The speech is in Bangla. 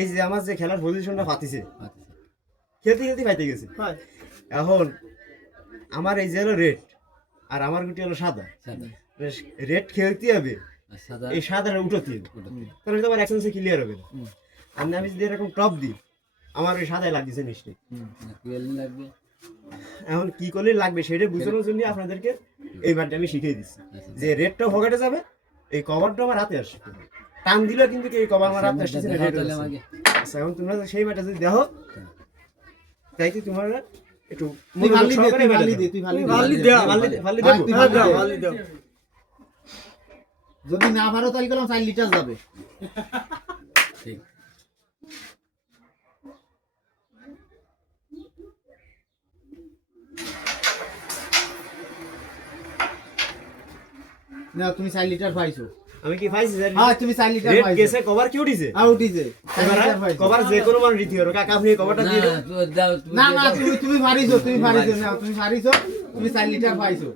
এই যে আমার যে খেলার পজিশনটা পাতিছে খেলতে খেলতে পাইতে গেছে এখন আমার এই যে হলো রেড আর আমার গুটি হলো সাদা রেড খেলতে হবে এই সাদাটা উঠোতে হবে তাহলে তোমার অ্যাকশনসে ক্লিয়ার হবে না আর আমি যদি এরকম টপ দিই আমার ওই সাদায় লাগছে নিশ্চয়ই এখন কি করলে লাগবে সেটা বুঝানোর জন্য আপনাদেরকে এই মানটা আমি শিখিয়ে দিচ্ছি যে রেডটাও পকেটে যাবে এই কভারটা আমার হাতে আসবে টান দিলে কিন্তু এই কভার আমার হাতে আসছে আচ্ছা এখন তোমরা সেই মাঠে যদি দেখো তাইতে তোমার একটু যদি না পারো তাহলে গেলাম 4 লিটার যাবে না তুমি 4 লিটার পাইছো আমি কি পাইছি স্যার হ্যাঁ তুমি 4 লিটার পাইছো গেছে কভার কি উঠিছে হ্যাঁ উঠিছে কভার যে কোনো মান রীতি হলো কাকা আপনি কভারটা দিয়ে দাও না না তুমি পারিছো না তুমি পারিছো তুমি 4 লিটার পাইছো